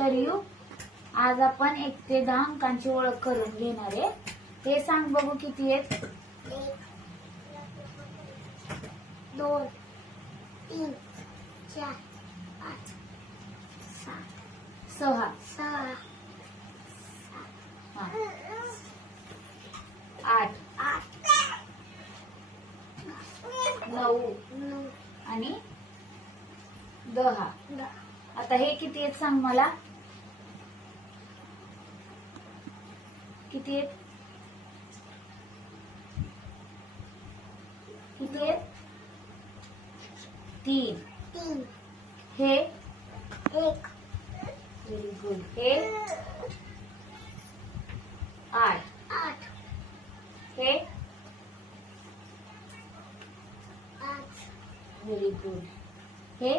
शरयू आज आपण एक ते दहा अंकांची ओळख करून घेणार आहे. ते सांग बघू किती आहेत. दोन तीन चार पाच सहा. सहा. आठ आठ. नऊ. आणि दहा. आता हे किती आहेत सांग मला. किती आहेत किती आहेत तीन तीन हे एक व्हेरी गुड हे आठ आठ हे आठ व्हेरी गुड हे